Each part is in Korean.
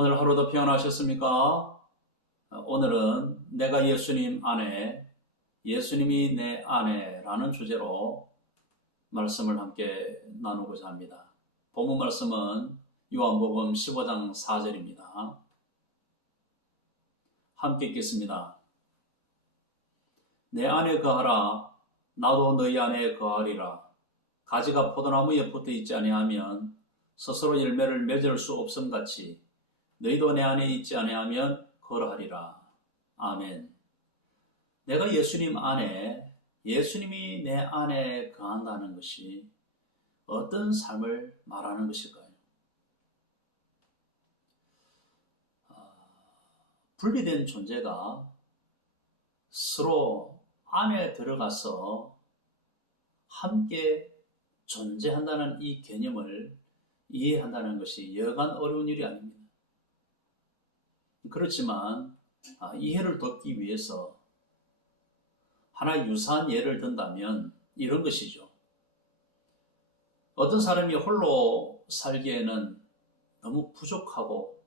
오늘 하루도 평안하셨습니까? 오늘은 내가 예수님 안에, 예수님이 내 안에라는 주제로 말씀을 함께 나누고자 합니다. 본문 말씀은 요한복음 15장 4절입니다. 함께 읽겠습니다. 내 안에 거하라, 나도 너희 안에 거하리라. 가지가 포도나무에 붙어 있지 아니하면 스스로 열매를 맺을 수 없음같이 너희도 내 안에 있지 아니하면 그러하리라. 아멘. 내가 예수님 안에, 예수님이 내 안에 거한다는 것이 어떤 삶을 말하는 것일까요? 분리된 존재가 서로 안에 들어가서 함께 존재한다는 이 개념을 이해한다는 것이 여간 어려운 일이 아닙니다. 그렇지만 이해를 돕기 위해서 하나의 유사한 예를 든다면 이런 것이죠. 어떤 사람이 홀로 살기에는 너무 부족하고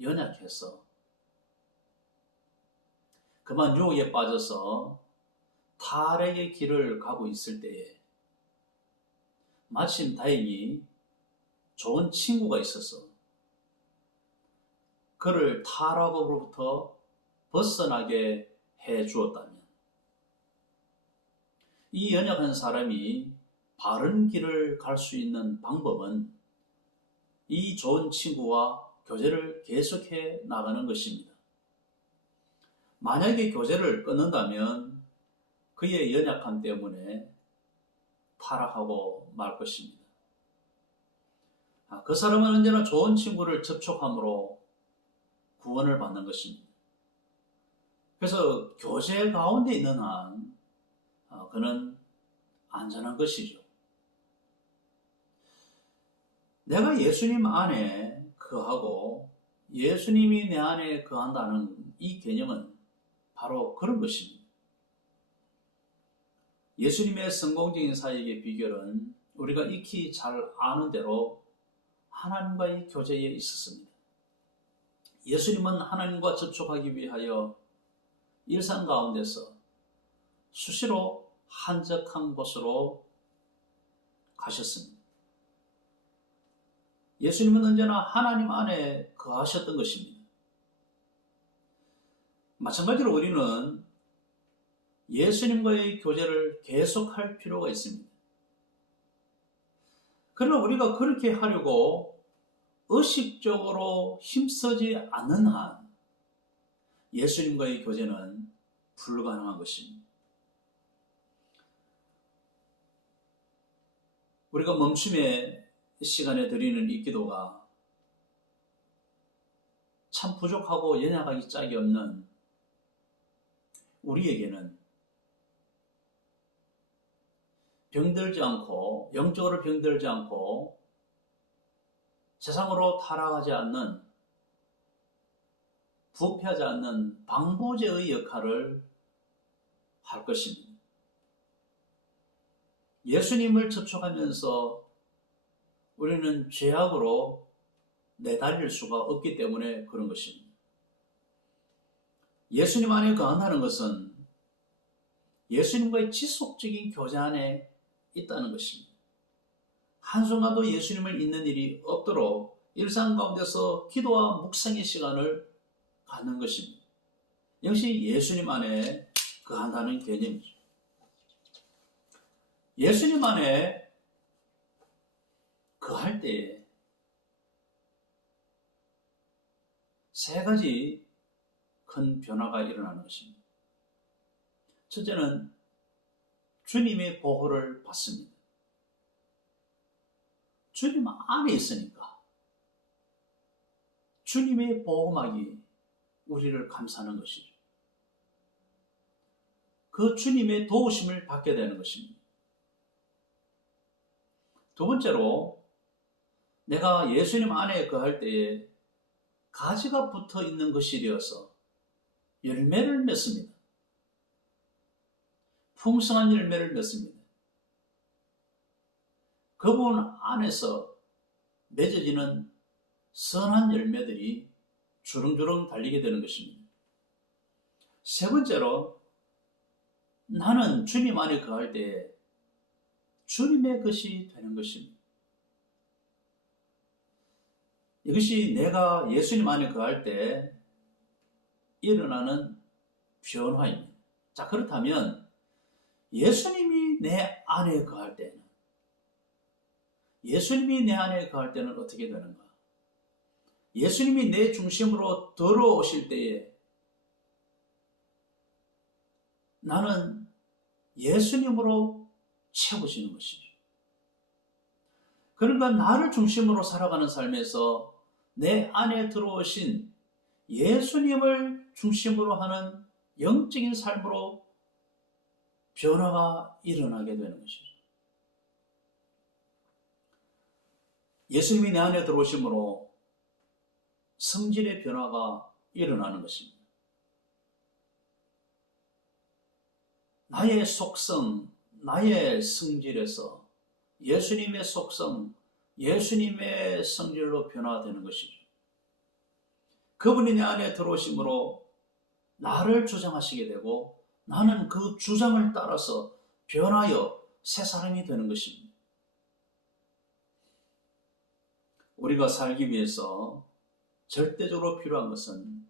연약해서 그만 유혹에 빠져서 타락의 길을 가고 있을 때에 마침 다행히 좋은 친구가 있어서 그를 타락으로부터 벗어나게 해 주었다면 이 연약한 사람이 바른 길을 갈 수 있는 방법은 이 좋은 친구와 교제를 계속해 나가는 것입니다. 만약에 교제를 끊는다면 그의 연약함 때문에 타락하고 말 것입니다. 그 사람은 언제나 좋은 친구를 접촉함으로 구원을 받는 것입니다. 그래서 교제 가운데 있는 한 그는 안전한 것이죠. 내가 예수님 안에 거하고 예수님이 내 안에 거한다는 이 개념은 바로 그런 것입니다. 예수님의 성공적인 사역의 비결은 우리가 익히 잘 아는 대로 하나님과의 교제에 있었습니다. 예수님은 하나님과 접촉하기 위하여 일상 가운데서 수시로 한적한 곳으로 가셨습니다. 예수님은 언제나 하나님 안에 거하셨던 것입니다. 마찬가지로 우리는 예수님과의 교제를 계속할 필요가 있습니다. 그러나 우리가 그렇게 하려고 의식적으로 힘쓰지 않는 한 예수님과의 교제는 불가능한 것입니다. 우리가 멈춤의 시간에 드리는 이 기도가 참 부족하고 연약하기 짝이 없는 우리에게는 병들지 않고, 영적으로 병들지 않고 세상으로 타락하지 않는, 부패하지 않는 방부제의 역할을 할 것입니다. 예수님을 접촉하면서 우리는 죄악으로 내달릴 수가 없기 때문에 그런 것입니다. 예수님 안에 거한다는 것은 예수님과의 지속적인 교제 안에 있다는 것입니다. 한순간도 예수님을 잊는 일이 없도록 일상 가운데서 기도와 묵상의 시간을 갖는 것입니다. 역시 예수님 안에 거한다는 개념이죠. 예수님 안에 거할 때에 세 가지 큰 변화가 일어나는 것입니다. 첫째는 주님의 보호를 받습니다. 주님 안에 있으니까 주님의 보호막이 우리를 감싸는 것이죠. 그 주님의 도우심을 받게 되는 것입니다. 두 번째로 내가 예수님 안에 거할 때에 가지가 붙어 있는 것이 되어서 열매를 맺습니다. 풍성한 열매를 맺습니다. 그분 안에서 맺어지는 선한 열매들이 주렁주렁 달리게 되는 것입니다. 세 번째로, 나는 주님 안에 거할 때 주님의 것이 되는 것입니다. 이것이 내가 예수님 안에 거할 때 일어나는 변화입니다. 자, 그렇다면 예수님이 내 안에 거할 때는, 예수님이 내 안에 거할 때는 어떻게 되는가? 예수님이 내 중심으로 들어오실 때에 나는 예수님으로 채워지는 것이죠. 그러니까 나를 중심으로 살아가는 삶에서 내 안에 들어오신 예수님을 중심으로 하는 영적인 삶으로 변화가 일어나게 되는 것이죠. 예수님이 내 안에 들어오심으로 성질의 변화가 일어나는 것입니다. 나의 속성, 나의 성질에서 예수님의 속성, 예수님의 성질로 변화되는 것이죠. 그분이 내 안에 들어오심으로 나를 주장하시게 되고 나는 그 주장을 따라서 변하여 새 사람이 되는 것입니다. 우리가 살기 위해서 절대적으로 필요한 것은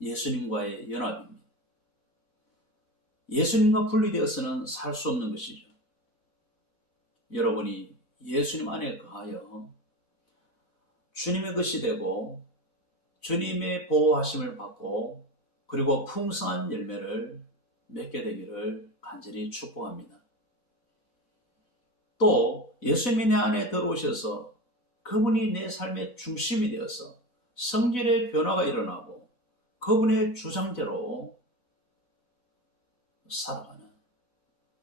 예수님과의 연합입니다. 예수님과 분리되어서는 살 수 없는 것이죠. 여러분이 예수님 안에 거하여 주님의 것이 되고 주님의 보호하심을 받고 그리고 풍성한 열매를 맺게 되기를 간절히 축복합니다. 또 예수님이 내 안에 들어오셔서 그분이 내 삶의 중심이 되어서 성질의 변화가 일어나고 그분의 주장대로 살아가는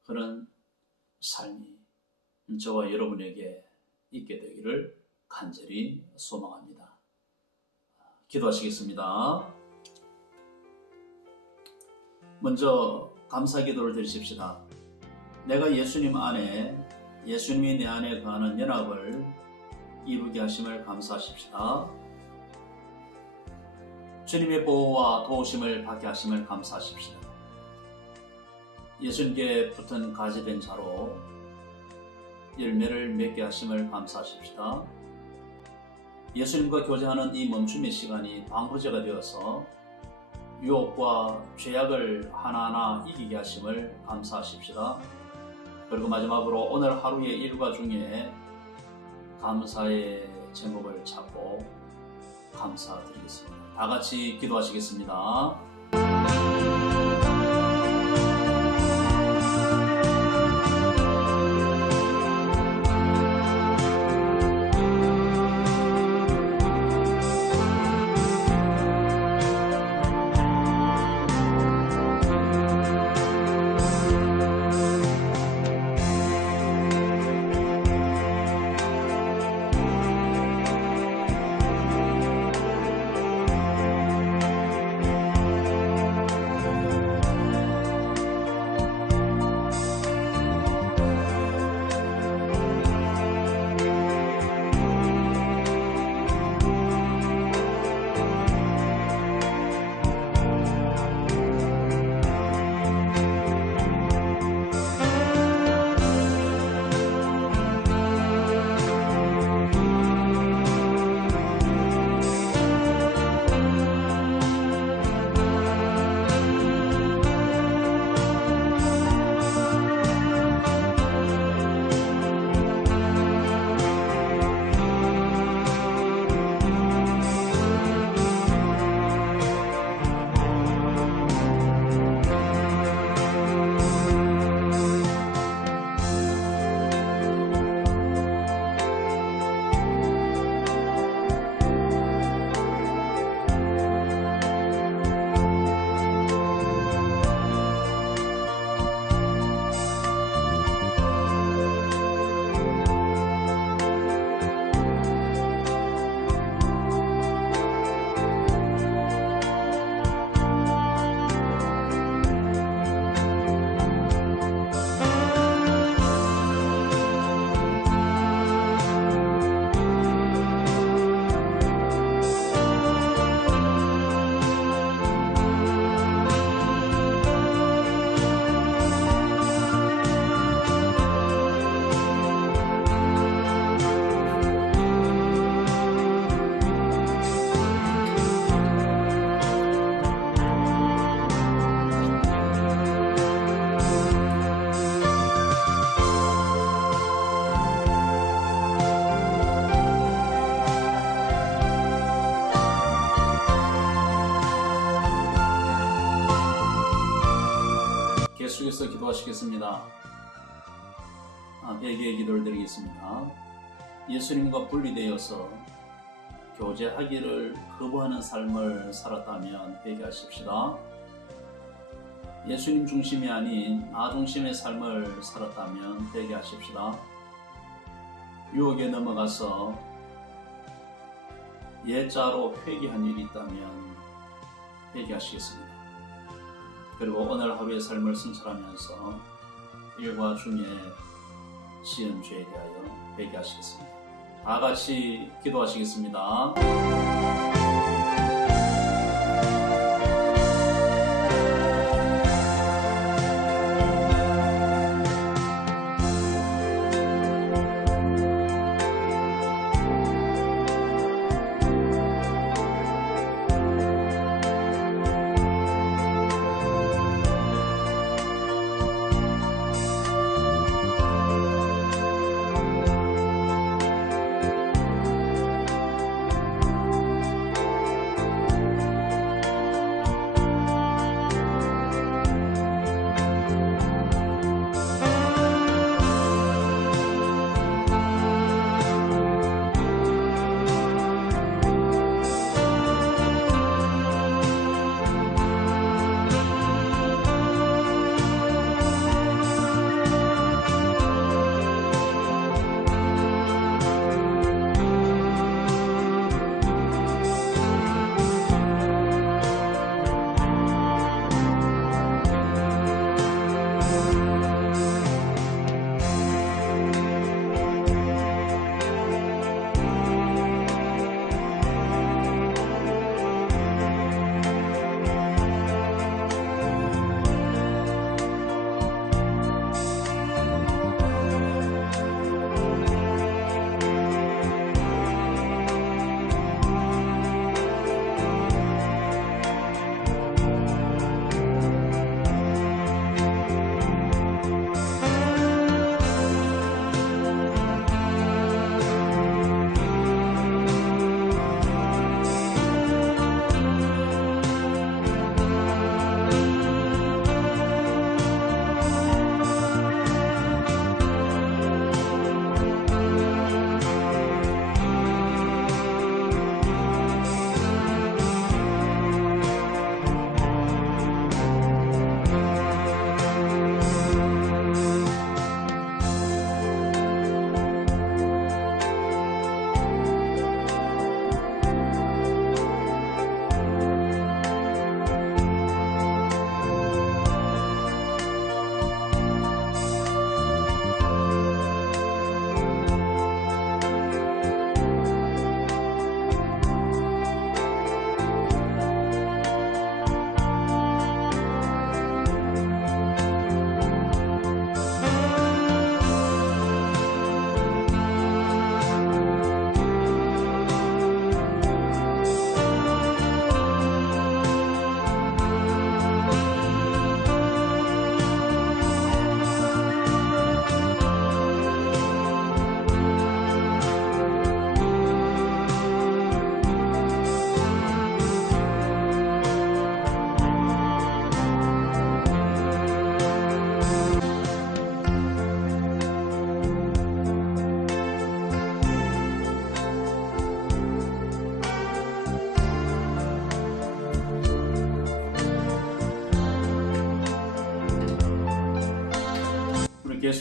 그런 삶이 저와 여러분에게 있게 되기를 간절히 소망합니다. 기도하시겠습니다. 먼저 감사 기도를 드리십시다. 내가 예수님 안에, 예수님이 내 안에 거하는 연합을 이루게 하심을 감사하십시다. 주님의 보호와 도우심을 받게 하심을 감사하십시다. 예수님께 붙은 가지된 자로 열매를 맺게 하심을 감사하십시다. 예수님과 교제하는 이 멈춤의 시간이 방부제가 되어서 유혹과 죄악을 하나하나 이기게 하심을 감사하십시다. 그리고 마지막으로 오늘 하루의 일과 중에 감사의 제목을 찾고 감사드리겠습니다. 다 같이 기도하시겠습니다. 계속해서 기도하시겠습니다. 회개의 기도를 드리겠습니다. 예수님과 분리되어서 교제하기를 거부하는 삶을 살았다면 회개하십시다. 예수님 중심이 아닌 나 중심의 삶을 살았다면 회개하십시다. 유혹에 넘어가서 예자로 회개한 일이 있다면 회개하시겠습니다. 그리고 오늘 하루의 삶을 성찰하면서 일과 중에 지은 죄에 대하여 회개하시겠습니다. 다 같이 기도하시겠습니다.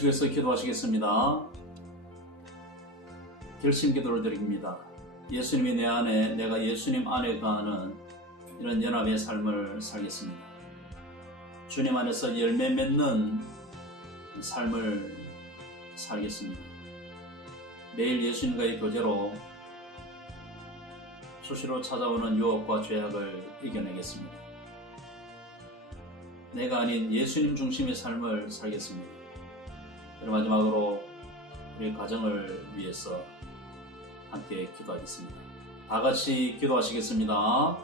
계속해서 기도하시겠습니다. 결심 기도를 드립니다. 예수님이 내 안에, 내가 예수님 안에 거하는 이런 연합의 삶을 살겠습니다. 주님 안에서 열매 맺는 삶을 살겠습니다. 매일 예수님과의 교제로 수시로 찾아오는 유혹과 죄악을 이겨내겠습니다. 내가 아닌 예수님 중심의 삶을 살겠습니다. 그리고 마지막으로 우리 가정을 위해서 함께 기도하겠습니다. 다 같이 기도하시겠습니다.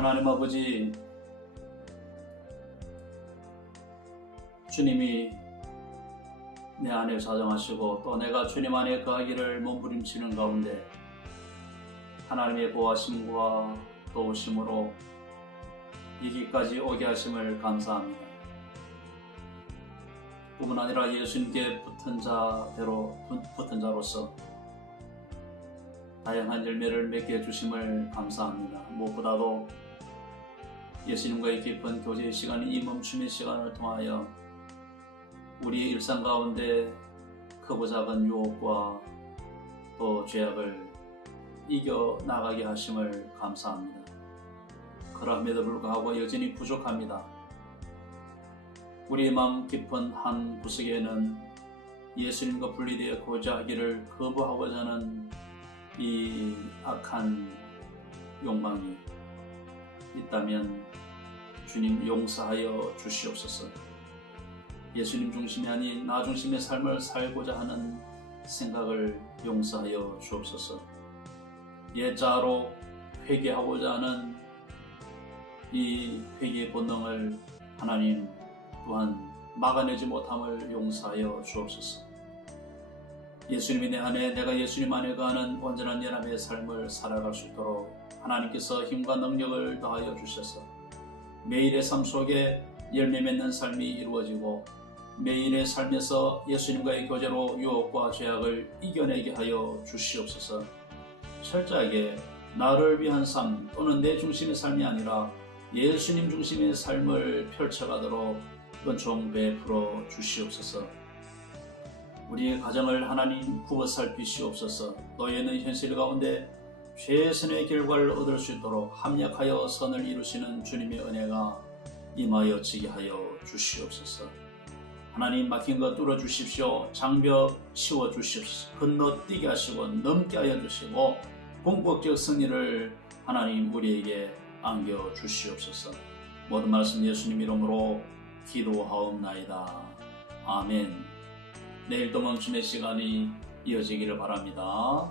하나님 아버지, 주님이 내 안에 자정하시고 또 내가 주님 안에 거하기를 몸부림치는 가운데 하나님의 보호하심과 도우심으로 이기까지 오게 하심을 감사합니다. 뿐만 아니라 예수님께 붙은 자로서 다양한 열매를 맺게 해주심을 감사합니다. 무엇보다도 예수님과의 깊은 교제의 시간, 이 멈춤의 시간을 통하여 우리의 일상 가운데 크고 작은 유혹과 또 죄악을 이겨나가게 하심을 감사합니다. 그럼에도 불구하고 여전히 부족합니다. 우리의 마음 깊은 한 구석에는 예수님과 분리되어 고자하기를 거부하고자 하는 이 악한 욕망이 있다면 주님 용서하여 주시옵소서. 예수님 중심이 아닌 나 중심의 삶을 살고자 하는 생각을 용서하여 주옵소서. 옛자로 회개하고자 하는 이 회개의 본능을 하나님 또한 막아내지 못함을 용서하여 주옵소서. 예수님이 내 안에, 내가 예수님 안에 거하는 온전한 연합의 삶을 살아갈 수 있도록 하나님께서 힘과 능력을 더하여 주셔서 매일의 삶 속에 열매 맺는 삶이 이루어지고 매일의 삶에서 예수님과의 교제로 유혹과 죄악을 이겨내게 하여 주시옵소서. 철저하게 나를 위한 삶 또는 내 중심의 삶이 아니라 예수님 중심의 삶을 펼쳐가도록 은총 베풀어 주시옵소서. 우리의 가정을 하나님 굽어 살피시옵소서. 너희는 현실 가운데 최선의 결과를 얻을 수 있도록 합력하여 선을 이루시는 주님의 은혜가 임하여 지게 하여 주시옵소서. 하나님, 막힌 것 뚫어 주십시오. 장벽 치워 주십시오. 건너뛰게 하시고 넘게 하여 주시고 궁극적 승리를 하나님 우리에게 안겨 주시옵소서. 모든 말씀 예수님 이름으로 기도하옵나이다. 아멘. 내일도 멈춤의 시간이 이어지기를 바랍니다.